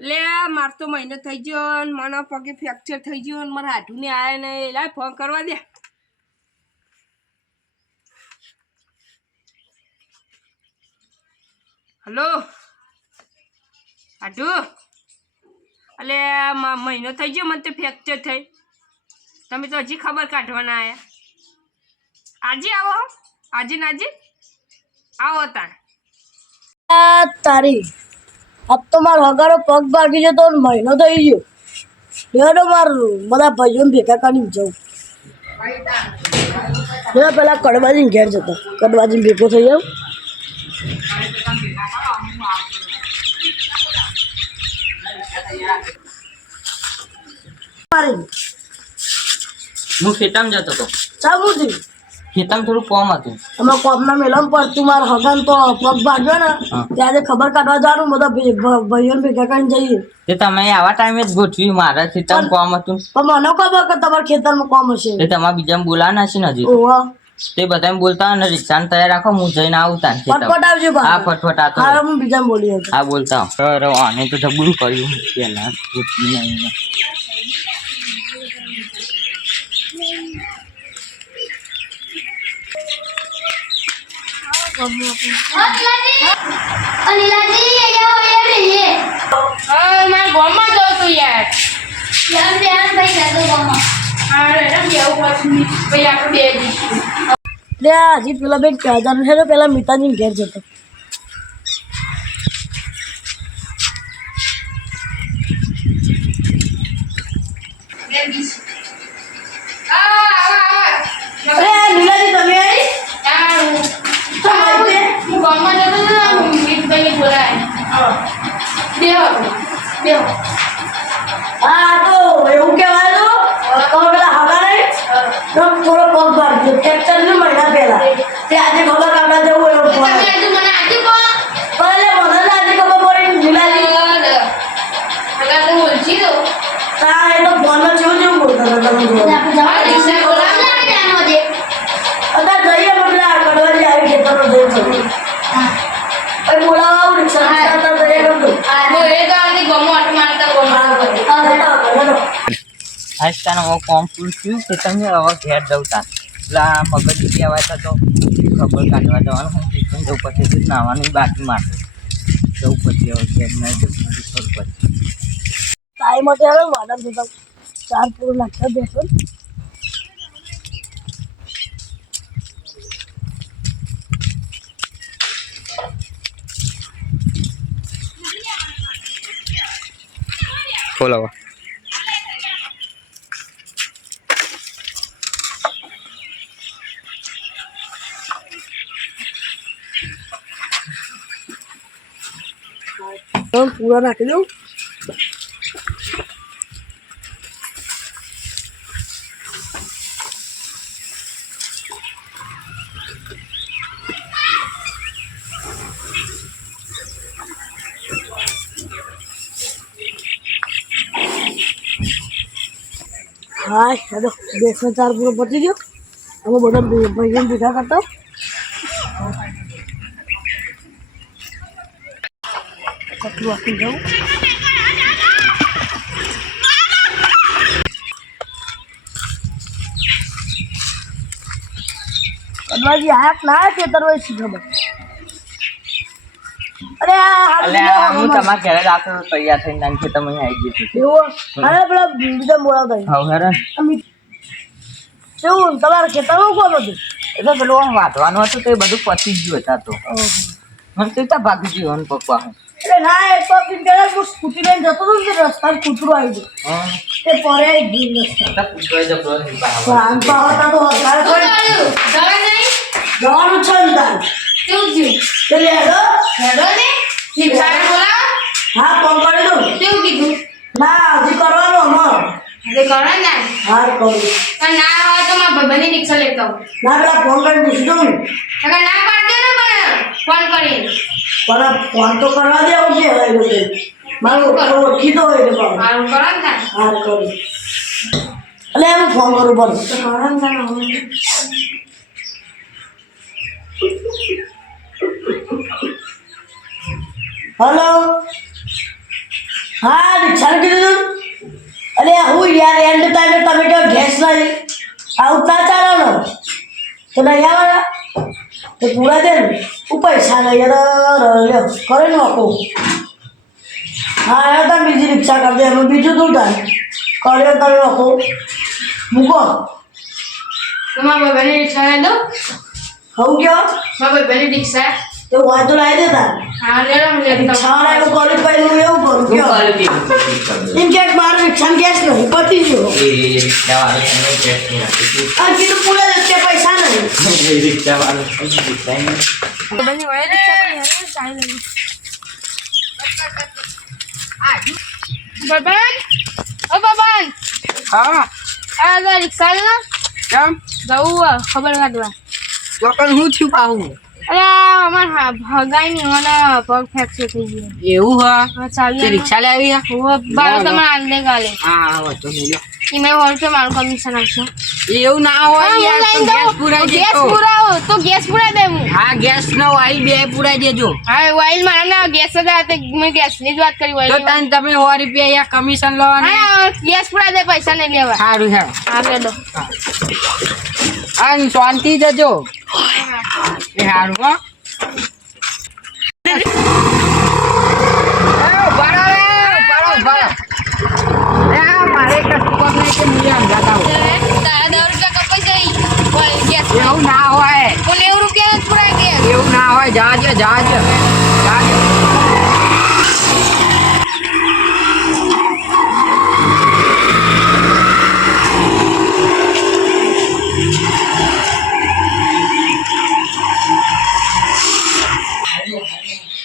લે માર તો મહિનો થઈ ગયો ને મને પગે ફ્રેક્ચર થઈ ગયો ને મારા હાથું ને આયા ને લાય ફોન કરવા દે. હલો હાટુ અલે મહિનો થઈ ગયો મને તો ફ્રેક્ચર થઈ. તમે તો હજી ખબર કાઢવાના આયા. આજે આવો આજે ને આજે આવો તાણ. તારી अब तो मार हगारो पग भागी जतो महीनो થઈ ગયો. લેડો માર બધા ભાઈઓને ભેગા કરીને જાઉં. પેલા કડવાજી ઘેર જતો કડવાજી ભેગો થઈ જાવ. હું ખેતરમાં જતો હતો. ચાબુજી ખેતરમાં થોડું કોમ હતું. અમે કોમના મેલમ પર તું માર હગાન તો પગ ભાગ્યો ને ત્યારે ખબર કાઢવા જવાનું બધા ભાઈઓને ભેગા કરીને જઈએ. તે તમે આવા ટાઈમે જ ગોઠવી મારા ખેતરમાં કોમ હતું. પણ મને ખબર કે તમારા ખેતરમાં કોમ હશે. તે તમારા બીજા બોલાના છે ને હજી. ઓવા તે બધાને બોલતા અને રિક્ષાને તૈયાર રાખો હું જઈને આવું તાન ફટફટ આવજો બા. હા ફટફટ આતો. હા હું બીજા બોલી હતો. હા બોલતા સર આને તો જબરું કર્યું પેલા ગોઠવી નહીં. મારા ગામમાં જવું તું યાર. ભાઈ આપણે બે જઈશું. લે હજી પેલા બેન કહેવાનું છે ને પેલા મીતાજી ઘેર જતો. અરે લીલાજી તમે હા તો એવું કહેવાય તો પેલા હગા નહીં તો થોડો પગ ભાગ્યો ફ્રેક્ચર ને મહિના પહેલા તે આજે ખબર કાઢવા જવું એવું પડે. ભલે મને આજે ખબર પડી લીલાજી તા એ તો ફોનમાં જેવું જેવું બોલતા હતા તમે અત્યારે જઈએ બદલે આ કડવાજી આવી ખેતરનો જઈ છે બોલાવા આવું રિક્ષા જઈએ કરતું. આજકાલ હું કોમ પૂરું થયું કે તમે હવે ઘેર જવતા એટલે આ મગજ કહેવાય તો ખબર કાઢવા જવાનું હું ટ્રીટમેન્ટ જવું પછી નાવાનું બાકી માટે જવું પછી હવે ઘેર ના જવું પછી ટાઈમ અત્યારે વાદળ જતા ચાર પૂરું નાખ્યા બેસો. બોલાવા પૂરા નાખી દઉં. હા હેલો બેસનો ચાર પૂરો પતી ગયો. અમે બધા ભાઈઓ ભેગા કરતા કટલું આપી જાઉં. કડવાજી હાથ ના ખેતર હોય છે ખબર. અરે હું તમારા ઘરે જ આવતો તૈયાર થઈને નાખી તમે આવી ગઈ એવું અરે પેલા બીજા બોલાવતા હવે હેરાન શું તમારા ખેતરમાં કોણ હતું? એટલે પેલું આમ વાંચવાનું હતું તો એ બધું પતી જ ગયું હતા તો મને તો ત્યાં ભાગી ગયું પપ્પા એટલે ના એ તો હું સ્કૂટી લઈને જતો હતો ને રસ્તા કૂતરું આવી ગયું તે પરે આવી ગયું જવાનું છે ને તાર એટલે હા ફોન કરી દઉં ના હજી કરવાનું અમાર હા કરું ના પેલા ફોન કરી પૂછી દઉં ને પણ ફોન તો કરવા દે આવું છે હવે બધે મારું ઓળખી દો એટલે પણ હા કરું એટલે એમ ફોન કરું બોલ હલો હા રિક્ષાને કીધું અરે હું યાર એન્ડ ટાઈમે તમે કહો ગેસ નહીં આવું ના ચાલો તો નહીં આવવાના તો પૂરા દે ને હું પૈસા નહીં યાર કરે ને આખો હા યાર તમે બીજી રિક્ષા કરી દે એમાં બીજું શું થાય કર્યો તમે આખો મૂકો તમારા ભાઈની રિક્ષા લઈ દો હું કયો મારા ભાઈની રિક્ષા તો વાંધો લાવી દેતા હા લે રિક્ષાવાળા એવું કોલેજ પહેલું એવું કરું કયો એમ કે મારું રિક્ષા ગેસ નહીં પતી ગયો આ કીધું પૂરા દે પૈસા નહીં બબન ઓ બબન હા આ રિક્ષા લે કેમ જવું ખબર કાઢવા ચોકન હું છું પાહું અરે અમાર ભગાઈ ની મને પગ ફ્રેક્ચર થઈ ગયો એવું હા ચાલી તે રિક્ષા લઈ આવી ઓ બાર તમારે આંદે ગાલે હા વાતો નહીં લો ઈમે વર્ષે મારું કમિશન આવશે એવું ના હોય યાર તો ગેસ પુરાઈ ગેસ દેજો પુરાવો તો ગેસ પુરા દે હું હા ગેસ નો ઓઇલ બે પુરાઈ દેજો હા ઓઇલ મારા ના ગેસ જ આ તે મેં ગેસ ની જ વાત કરી તો ઓઇલ તને તમે 100 રૂપિયા યા કમિશન લો ને હા ગેસ પુરા દે પૈસા નહીં લેવા સારું હે હા લે દો આ શાંતિ જજો એ સારું હો એવું ના હોય એવું ના હોય જાજો જાજો જાજો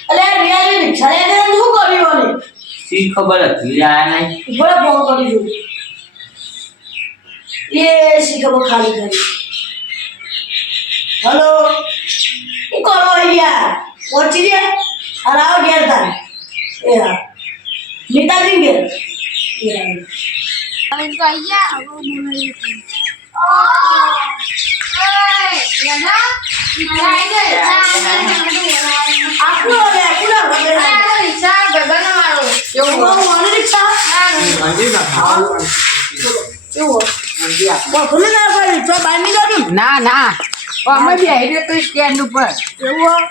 અલે રિયાની રિક્ષા લઈ દે શું કર્યું મને શી ખબર હતી આ નહીં બડે ફોન કરી દઉં એ શી ખબર ખાલી કરી હેલો શું કરો યાર પહોંચી ગયા અરે આવો ઘેર તાર એ હા નીતાજી ઘેર એ આખું લે આખું રિક્ષા ના ના અમે બે તો સ્ટેન્ડ ઉપર એવું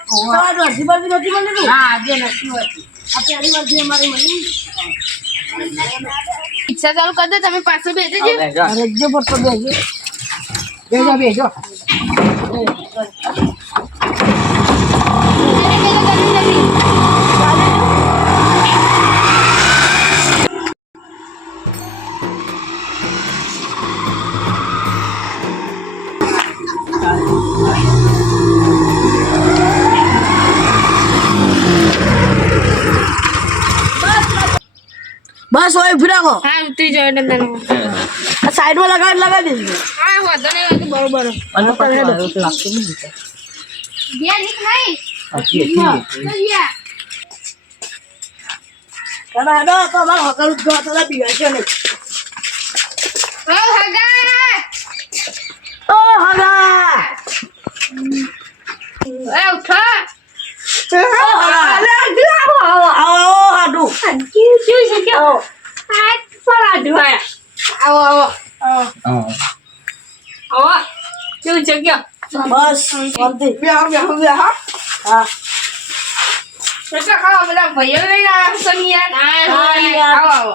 હજી બાજુ નથી બનેલું ના આજે નથી હોતી આ પહેલી વાર અમારી મળી રિક્ષા ચાલુ કરી દે તમે પાછળ બેસી રેજો પડતો બેજો બેજો બેજો બસ હોય ફિરાકો હા ઉતરી જાવ એટલે તને સાઈડમાં લગાવી દેજો હા વાંધો નહીં બરોબર અને પછી લાગતું નહીં ગયા નીક નહીં હેડો તો અમારા હોટલ ઉદ્ઘાટન થતા પીવા છે નહીં ઓ હગા ઓ હગા એ ઉઠો આવો હાડુ કેવું છે કયો બસ શાંતિ હા ખાવા બધા ભાઈઓ લઈને આવ્યા છો ને યાર આવો આવો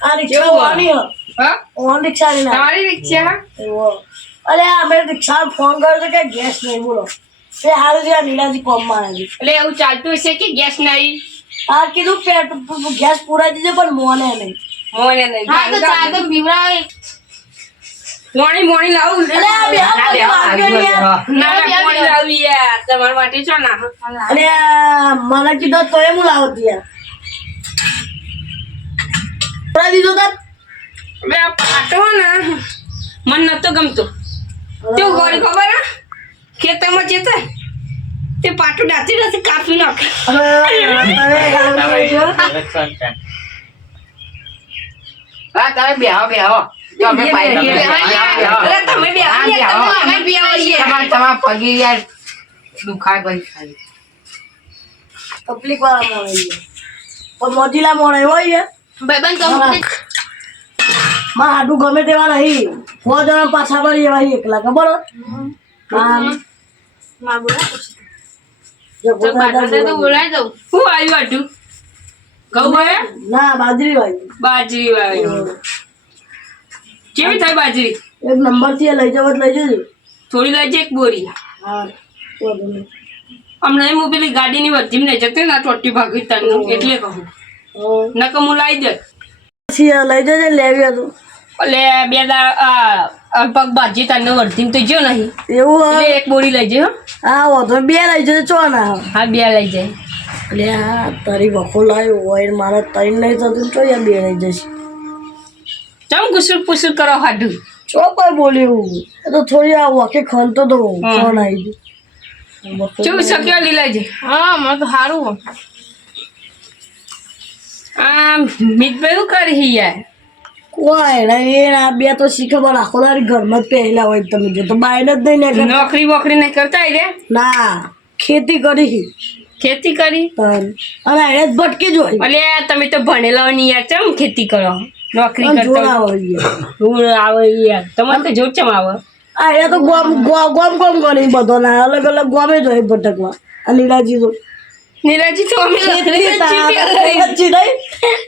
આ રિક્ષા વાની હા ઓન રિક્ષા લઈને તમારી રિક્ષા એવો અરે અમે રિક્ષા ફોન કર્યો તો કે ગેસ નહીં બોલો તે હારું છે નીલાજી કોમમાં આવી એટલે એવું ચાલતું હશે કે ગેસ નહીં આ કીધું ગેસ પૂરા દીધે પણ મોને નહીં મોને નહીં હા તો ચા તો પીવડાવે મોણી લાવું અરે આ બે મોણી લાવી યાર તમારા માટે છો ના અને મને કીધું તો હું લાવતી યાર પૂરા દીધો તાર બે પાટો ને મન નતો ગમતો તે ગોળી ખબર હે ખેતરમાં જતો તે પાટો દાંતી નથી કાપી નાખ હા તમે બેહો બેહો તમે તમે બે તમારા પગી યાર દુખાય ભાઈ ખાલી તકલીફ વાળા પણ મોજીલા મોડે હોય ભાઈબંધ કહું માં હાડું ગમે તેવા નહીં 4 જણા પાછા વળી એવા એકલા ખબર હા તો પાટણ તો બોલાવી દઉં શું આવ્યું આટલું ઘઉં વાવ્યા ના બાજરી વાળી બાજરી વાવી કેવી થાય બાજરી એક નંબર થી લઈ જવો તો લઈ જજો થોડી લઈ જાય એક બોરી હા વાંધો નહીં. હમણાં હું પેલી ગાડીની વચ્ચે ને જતી ને ટોટી ભાગી તને એટલે કહું હા. નકર હું લાવી દે પછી લઈ જજે લેવી હતું એટલે બે પગ ભાજી તને વર્ધી તો જો નહીં એવું એટલે હા એક બોરી લઈ જાય હો. હા વાંધો નહીં. 2 લઈ જજો ચો ના હા 2 લઈ જાય એટલે હા તારી વખો લાવ્યો હોય મારે 3 નહીં થતું તો યા 2 લઈ જશે ચમ ગુસુર પુસુર કરો હાડું ચો કોઈ બોલ્યું એ તો થોડી આ વખે ખનતો તો કોણ આવી ચેવું શક્યો લઈ જાય હા મને તો સારું આમ મિતભાઈ શું કરી યાર કોઈ નહીં આ 2 તો શીખબર આખો તારી ઘરમાં જ પહેલા હોય તમે જો તો બાયને જ નહીં ને નોકરી વોકરી નહીં કરતા રે ના ખેતી કરી ખેતી કરી અને એને જ ભટકી જ હોય અલે તમે તો ભણેલા નહીં યાર ચમ ખેતી કરો નોકરી અને જોર કરતા આવે ધૂળ આવે યાર તમારે તો જોર ચમ આવે આ એ તો ગોમ કરી બધો ના અલગ અલગ ગોમે જ હોય ભટકવા આ લીલાજી તો નીરાજી તો અમે લખડી જ છીએ. વચ્ચે નહીં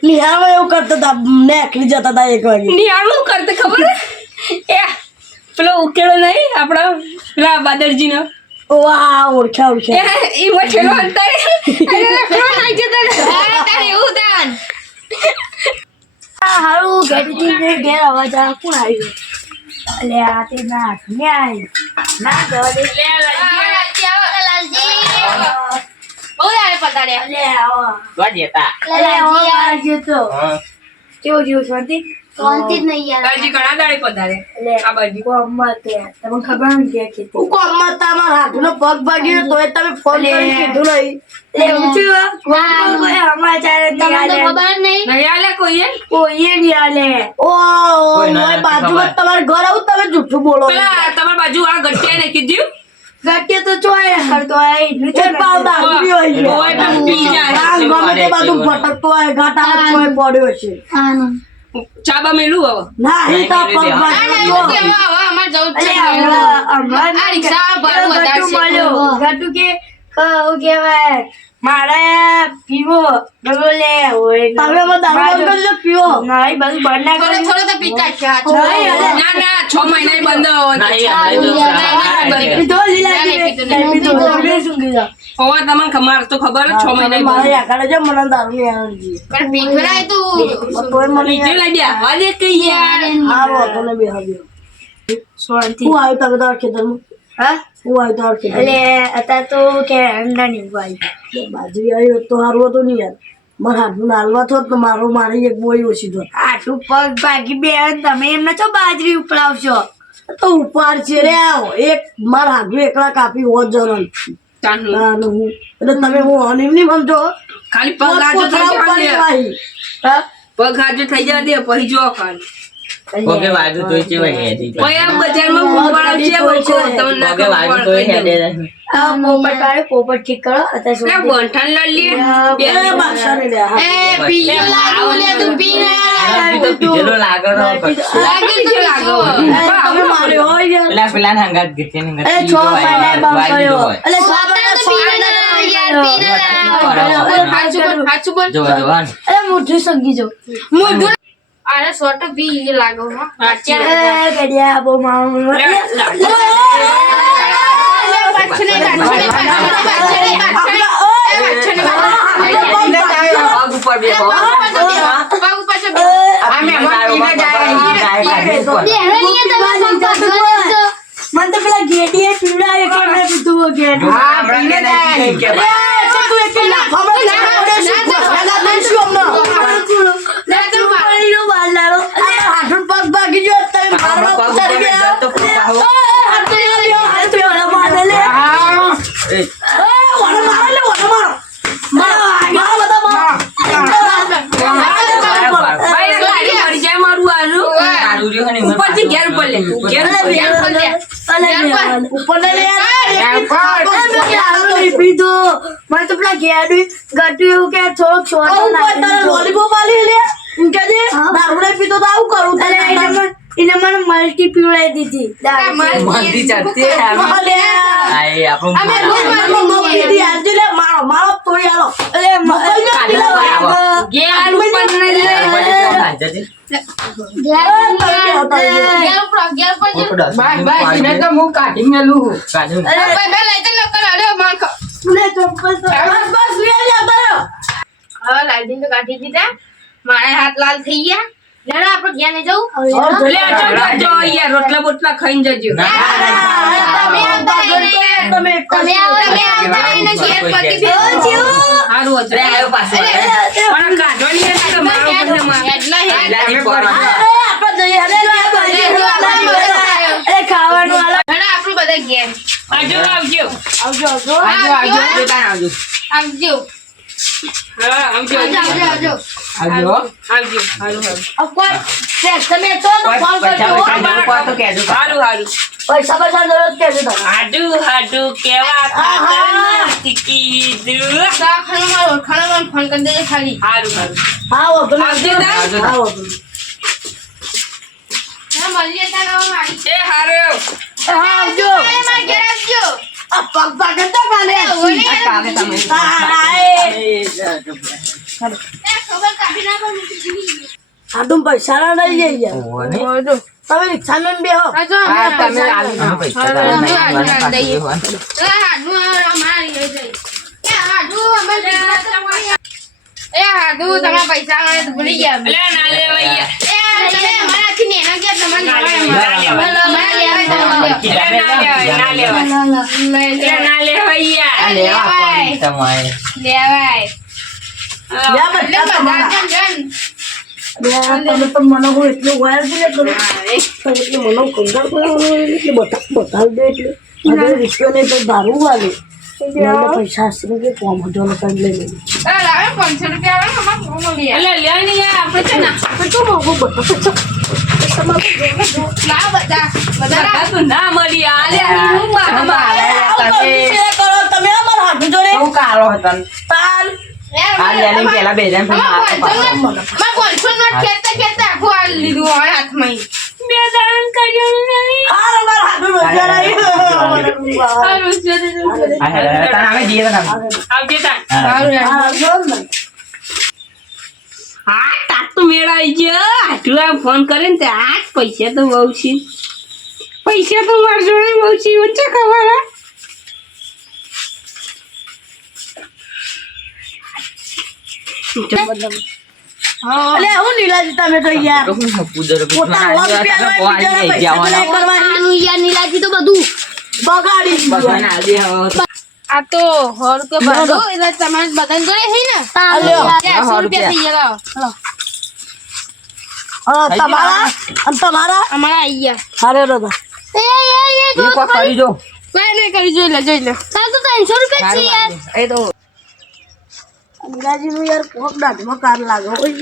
નિહાળમાં એવું કરતા હતા નેકળી જતા હતા 1 વાગે નિહાળું કરતે ખબર હે? એ પેલો ઉકેલો નહીં આપણા પેલા બાદરજીનો વાહ ઓળખ્યા એ મઠેલો અંતરે અરે લખડો નાઈ જતો ને. તારે એવું તાન હારું ઘેરથી ઘેર અવાજ આ કોણ આવ્યું અલે આ તે ના ન્યાય ના જવા દે લાલજી બહુ યાર પતાડ્યા અલે આવો વા દેતા અલે આવો બાજુ તો કેવું જીવ શાંતિ શાંતિ જ નહીં યાર દારજી ઘણા દાડે પધારે અલે આ બાજુ કોમમાં તે તમને ખબર ને કે ખેતી કોમમાં તમારા હાથનો પગ ભાગ્યો તોય તમે ફોન કરી કીધું નહીં એવું છે કોમ કોઈ સમાચાર તમને તો નહીં ખબર જ નહીં નહીં આલે કોઈએ કોઈએ નહીં આલે ઓ કોઈ ના ઓય નથી બાજુમાં ખબર. તમારું ઘર આવું તમે જૂઠું બોલો પેલા તમારી બાજુ આ ગટિયાને કીધું ગાંઠિયા તો ચોય કરતો હોય એક પાવ દારૂ હોય છે ઓય તો પી જાય. આમ ગમે તે બાજુ ભટકતો હોય ઘાટા ચોય પડ્યો છે ચાબા મેલું હવે ના એ તો પગ આ ભાગ્યો નહીં કે હવે અમાર જવું જ અલે છે હમણાં આ રિક્ષા ભાડું વધારે છે. ગાટુ કે કહું કેવાય મારે પીવો બોલે હોય તમે બધા દારૂ બંધ કરી પીવો નહીં બધું બંધ ના થોડો થોડો તો પીતા છે હાથ નહીં, અરે. ના ના 6 મહિના બંધ નહીં, હોય આપણે તો પીધો લીલાજી ના, નહીં પીધું, પીધો તમે શું કીધા હોવા તમને ખબર તો ખબર જ 6 મહિના મારે બંધ આકારે છે મને દારૂની એલર્જી પણ પીવડાય તું તોય મને લીધે લઈ ગયા વાલે કઈ યાર હારો તને બે આવ્યો શાંતિ હું આવ્યો તમે તાર ખેતરમાં હા હું આવ્યો તાર ખેતર અત્યારે તો કે અંડા ની ઉગાઈ બાજરી આવ્યો તો સારું હતું નહીં યાર મારે હાથનું નાલવા થોત તો મારી એક બોય ઓછી થોત આટલું પગ ભાગી બે તમે એમને છો બાજરી ઉપડાવશો તો ઉપાડ છે રે આવો એક મારા હાથનું એકલા કાપી હોત જવાનું ચાનું હું એટલે તમે હું અનિમ નહીં સમજો ખાલી પગ હાજો થઈ જવા દે પગ હાજો થઈ જવા દે પછી જો ખાલી પગે વાજુ તોય ચેવાય હેડી પછી આ બજારમાં ગુંગળાવ છે બકો તમને પગે વાજુ તોય હેડે નહીં. પોપટ ઠીક કરો અત્યારે લે ગોંઠણ લઈ લે બે બાદશાહ ને લે એ પીલો લાડુ લે તું પી ને આ બી તો પીધેલો લાગે નો કશું. લાગે તો લાગો તમે માર્યો હોય યાર પેલા ને હંગાત ગીતે ને એ 6 મહિના બંધ કર્યો એટલે 6 યાર પી ને હાચું બોલ જો જો હા અરે મુઠ્ઠી સગી જો મોઢું આને સોટો પી લાગો હા એ ગડિયા બો મામ પાછળ પગ ઉપર બેસો પગ ઉપર છે અમે પીને જાય મને તો પેલા ગેડીએ પીવડાય કે મેં કીધું ગેડી હા પીને જાય કે તું એક ના ખબર ના પડે શું લગા દઈશું અમને હાથું પગ ભાગી ગયો તમે મારો ઉતારી ગયા તો પાહો હાથ મારે લે એ મારો બધા મારો ભાઈ ગાડી મરી જાય મારું આનું તારું રહ્યો ને ઉપરથી ઘેર ઉપર લે ઘેર ઉપર લે ઉપર લે પીધો મને તો પેલા ઘેડું ગટું એવું કે થોડોક છોડ આવું કોઈ તારે લોલીપોપ આલી લે એમ કે જે દારૂ નહીં પીતો તો આવું કરું અરે એને મને મલ્ટી પીવડાવી દીધી દારૂ. મંદી ચડતી હે આમ. આય આપણું મારો તોડી આલો અરે ઘેર ઉપર નહીં લે. મારા હાથ લાલ થઈ ગયા લેડો આપણે ઘેર નહીં જવું લે, ચાલ જજો યાર, રોટલા બોટલા ખાઈને જજો. તમે આવતા રહીને ઘેર પતિ હારું હતું. પણ કાઢવાની હતી તો મારો બંને મારો. એટલા ખાવાનું આલો. આપણું બધા ઘેર આવજો આવજો. આવજો હા આવજો આવજો આવજો. હારું હારું. હારું હારું. પૈસા પૈસા જરૂરત કે છે તમે હાડુ હાડુ કેવા ખાતા નથી કીધું. ખાણામાં ફોન કરી દેજે ખાલી હારું હારું. આવો ભલે આવજો તાર. આવો ભલે મળીએ ત્યાં એ હારું. આવજો મારા ઘેર આવજો આ પગ પાકતા કાલે ખબર કાઢી નાખો આડું પૈસા ના લઈ જઈએ તમે રિક્ષામાં બેહો તમે પૈસા મળે તો ભૂલી ગયા લે ના લેવાય યાર. તમે અમારાથી નેના ગયા તમારે ના લેવાય. ના લેવાય. ના લેવાય યાર. લેવાય તમે તો મને હું એટલું વાયર છે એટલે મને કંગાળ કરવાનું એટલે બતાવી દે એટલે હવે રિક્ષો નહીં તો દારૂ વાલે પૈસા હશે કે કોમ હજો લઈ લે 500 રૂપિયા આવે અમારે બહુ મળી એટલે લે ને યાર, આપણે છે ને આપણે તો મોંઘું બતાવો ના બધા બધા તો ના મળી. આ લે હું મારે. તમે અમારા હાથ જોડે તાલ બે દાન કર્યું નહીં. હાર અમારા હાથ રોજગાર હારું છે. આવજે તાર. હા તાર તો મેળાઈ ગયો. આટલું આમ ફોન કરે ને તે આજ પૈસા તો બહુ છે. પૈસા તો મારા જોડે બહુ છે. વચ્ચે ખબર હે? અલે હું નીલાજી તમે તો યાર પોતા ₹100 પૈસા કરવાની નીલાજી તો બધું બગાડી દીધું. આ તો 100 રૂપિયા ભરો એટલે તમારે બધાને જોડે છે ને 100 રૂપિયા થઈ ગયા તમારા અને તમારા અમારા આવી ગયા હારે દાદા કઈ નહીં કરી જોઈ લે જોઈ લે તાર તો 300 રૂપિયા છે યાર નીલાજી નું યાર કોક દાઢમાં કાર લાગે હોય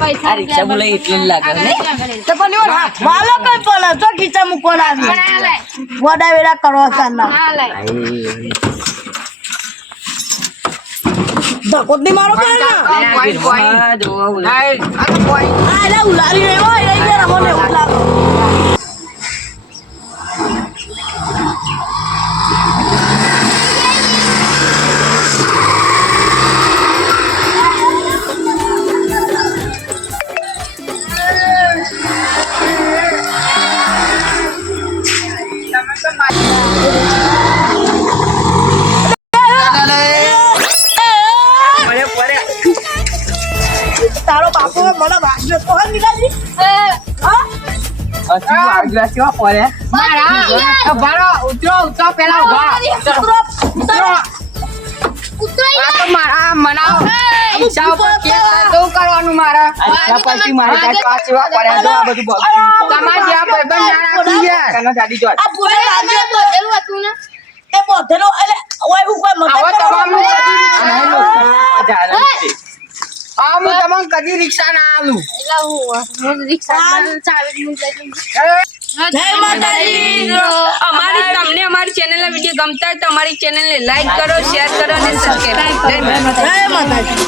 પૈસા તો પણ એવો માલો કઈ પડે તો ખીચા મૂકવાના આવી વડા વેડા કરવા કારના ધક્કો જ નહીં મારો કરે ને આ એટલે ઉલારી રહ્યો હોય એટલે રમોને એવું લાગે તારો બાપુ મને વાગ્યો તો હે નીલાજી હા આ પૂરે વાગ્યો તો એવું હતું ને તે બોધેલો એટલે ઓય ઉપર એટલે હું રિક્ષા ચાવી જય માતાજી. તમને અમારી ચેનલના વિડીયો ગમતા હોય તો અમારી ચેનલને લાઈક કરો, શેર કરો અને સબસ્ક્રાઇબ કરો. જય માતાજી. જય માતાજી.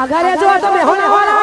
આગળ રહેજો, આ તો બેહો ને વાળા.